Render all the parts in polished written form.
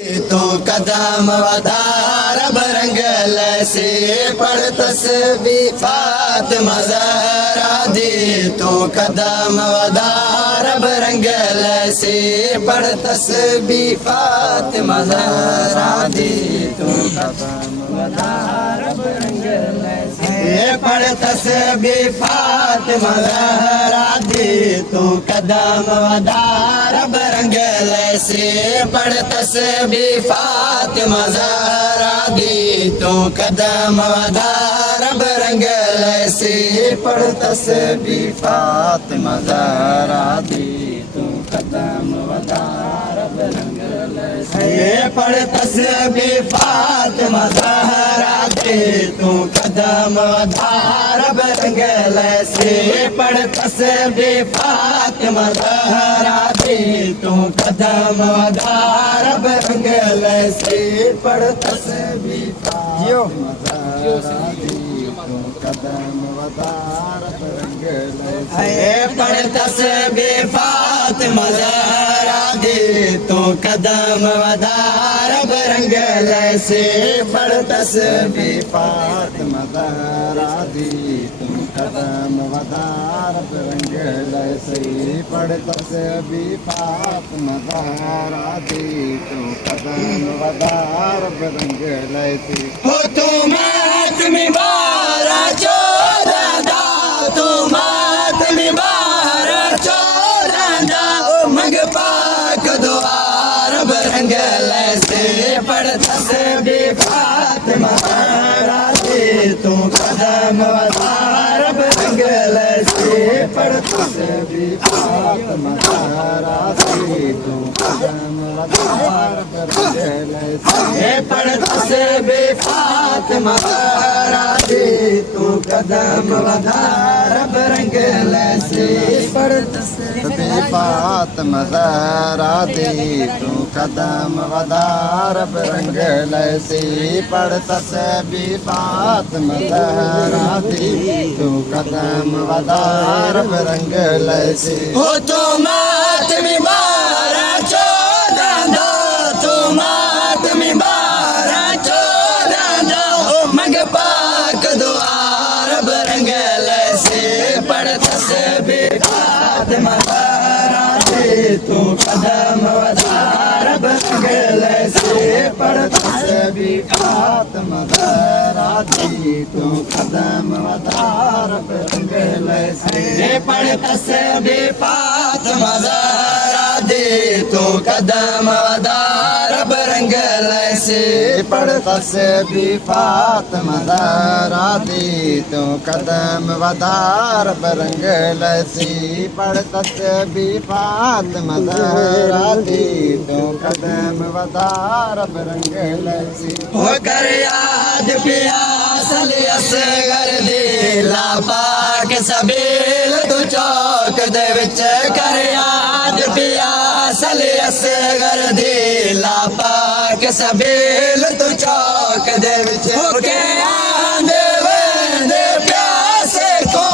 तो कदम वधार बरंगल से पढ़ तस्बीह फातिमा ज़हरा दी। तो कदम वधार बरंगल से पढ़ तस्बीह फातिमा ज़हरा दी। तो कदम वधार बरंगल से पढ़ तस्बीह फातिमा ज़हरा दी। तो कदम वधार बरंगल से पढ़ तस्बीह फातिमा ज़हरा दी। तो कदम वधार बरंगल से पढ़ तस्बीह फातिमा ज़हरा दी। तो कदम वधार बरंगल से पढ़ तस्बीह फातिमा ज़हरा दी। तो कदम वधार बरंगल से पढ़ तस्बीह फातिमा ज़हरा दी। तो कदम वधार बरंगल से पढ़ तस्बीह फातिमा ज़हरा दी। तो कदम वधार बरंगल से पढ़ तस्बीह फातिमा ज़हरा दी। तो कदम वधार बरंगल से पढ़ तस्बीह फातिमा ज़हरा दी। तो कदम वधार बरंगल से पढ़ तस्बीह फातिमा ज़हरा दी। तो कदम वधार बरंगल से हो तुम आत्मी बारा चोरदा। तुम आत्मी बारा चोरदा मग पाक द्वार बरंगल से पढ़ तस्बीह फातिमा ज़हरा दी। तो कदम वधार बरंगल से पढ़ तस्बीह फातिमा ज़हरा दी। तो कदम वधार बरंगल से पढ़ तस्बीह फातिमा ज़हरा दी। तो कदम वधार बरंगल से पढ़ तस्बीह फातिमा ज़हरा दी। तो कदम वधार बरंगल से पढ़ तस्बीह फातिमा ज़हरा दी। तो कदम वधार बरंगल से हो तुम आत्मी बारा चोरदा। तुम आत्मी बारा चोरदा मग पाक द्वार बरंगल से पढ़ तस्बीह फातिमा ज़हरा दी। तो कदम वधार बरंगल से पढ़ तस्बीह फातिमा ज़हरा दी। तो कदम वधार बरंगल से पढ़ तस्बीह फातिमा ज़हरा दी। तो कदम वधार बरंगल से पढ़ तस्बीह फातिमा ज़हरा दी। तो कदम वधार बरंगल से पढ़ तस्बीह फातिमा ज़हरा दी। तो कदम वधार बरंगल से हो कर याद प्यास असगर दे ला पाक सबेल तू चौक दे विच कर याद प्यास असगर दे ला पाक सबेल तू चौक दे विच के आंदे वेंदे प्यासे को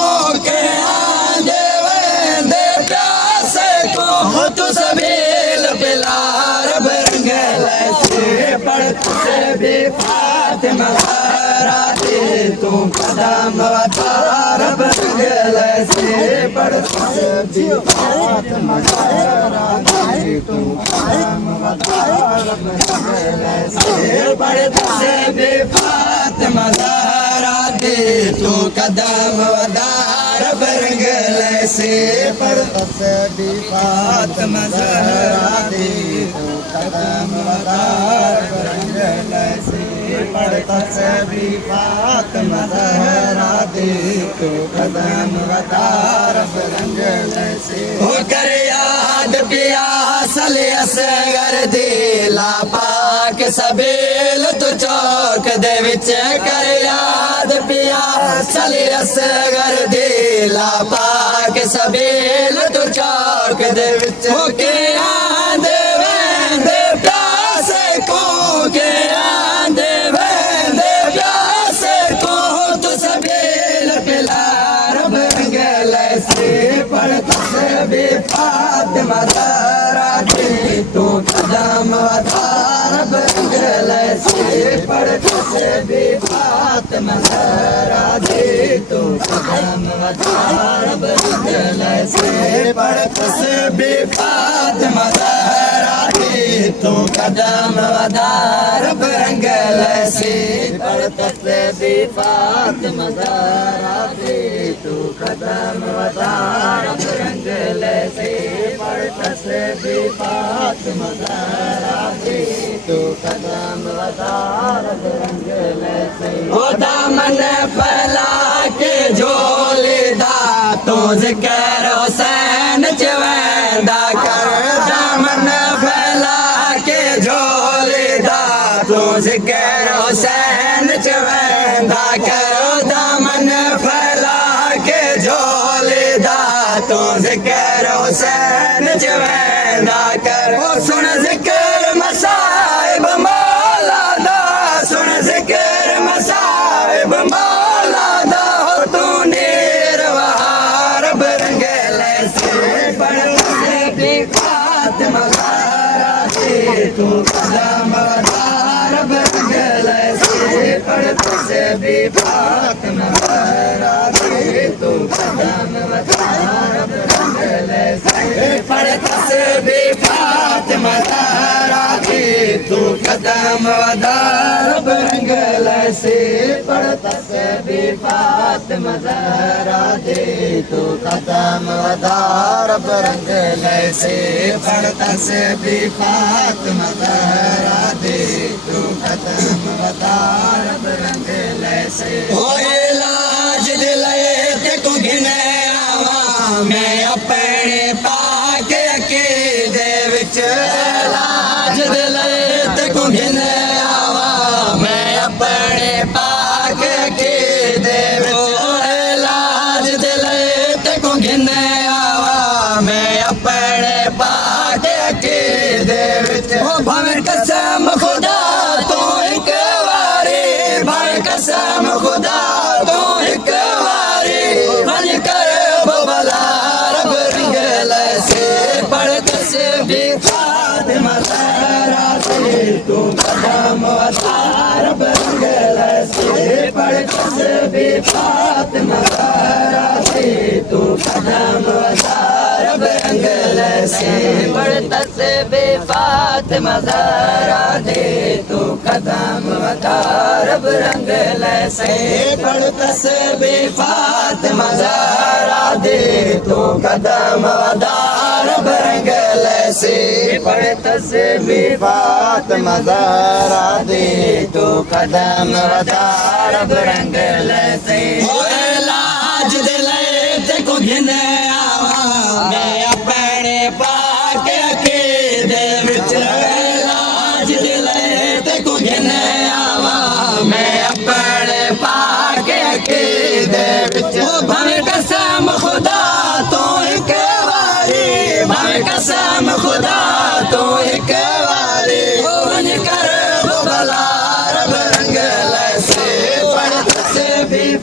के आंदे वेंदे प्यासे को तू सबेल पिलार बरंगल से पढ़ तस्बीह फातिमा ज़हरा दी। तो कदम वधार बरंगल से पढ़ तस्बीह फातिमा ज़हरा दी। तो कदम वधार बरंगल से पढ़ तस्बीह फातिमा ज़हरा दी। तो कदम वधार बरंगल से पढ़ तस्बीह फातिमा ज़हरा दी। तो कदम वधार बरंगल से पढ़ तस्बीह फातिमा ज़हरा दी। तो कदम वधार बरंगल से हो कर याद प्यास असगर दे ला पाक सबेल तू चौक दे विच कर याद प्यास असगर दे ला पाक सबेल तू चौक दे विच के आंदे वेंदे प्यासे को के आंदे वेंदे प्यासे को तू सबेल पिलार बरंगल से पढ़ तस्बीह फातिमा ज़हरा दी। तो कदम वधार लैसे पढ़ तस्बीह फातिमा ज़हरा दे तू कदम वधार बरंग लैसे पढ़ तस्बीह फातिमा ज़हरा दे तू कदम वधार बरंग लैसे पढ़ तस्बीह फातिमा ज़हरा दे तू कदम वधार बरंग लैसे पढ़ तस्बीह फातिमा ज़हरा दे तू कदम वधार बरंग लैसे ओ दामन फैला के झोली दा तो ज़िक्र हुसैन च वेंदा कर दामन फैला के झोली दा तो ज़िक्र हुसैन च वेंदा कर दामन फैला के झोली दा तो ज़िक्र हुसैन च वेंदा कर सुन ज़िक्र मसाइब मौला दा सुन ज़िक्र मसाइब मौला दा हो तू निर्वहार बरंग लैसे पढ़ तस्बीह फातिमा ज़हरा दे तू कदम वधार बरंग लैसे पढ़ तस्बीह फातिमा ज़हरा दे तू कदम वधार बरंग लैसे पढ़ तस्बीह फातिमा ज़हरा दे तू कदम वधार बरंग लैसे पढ़ तस्बीह फातिमा ज़हरा दे तू कदम वधार बरंग लैसे पढ़ तस्बीह फातिमा ज़हरा दे तू कदम वधार बरंग लैसे होए लाज दिले ते को गिने आवा मैं अपने पाक अकीदे विच लाज दिले ते को गिने आवा मैं अपने पाक अकीदे विच लाज दिले ते को गिने आवा मैं अपने पाक अकीदे विच भावें कसम खुदा तो एक वारी भावें कसम खुदा तो एक वारी भज कर बबलार बरंग लैसे पढ़ तस्बीह फातिमा ज़हरा दे तू कदम वधार बरंग लैसे पढ़ तस्बीह फातिमा ज़हरा दे तू कदम वधार बरंग लैसे पढ़ तस्बीह फातिमा ज़हरा दे तू कदम वधार बरंग लैसे पढ़ तस्बीह फातिमा ज़हरा दे तू कदम वधार बरंग लैसे पढ़ तस्बीह फातिमा ज़हरा दे तू कदम वधार बरंग लैसे होए लाज दिले ते को गिने आवा मैं अपने पाक अकीदे विच लाज दिले ते को गिने आवा मैं अपने पाक अकीदे विच भावें कसम खुदा तो एक वारी भावें कसम खुदा तो एक वारी वन कर बबलार बरंग लैसे पढ़ तस्बीह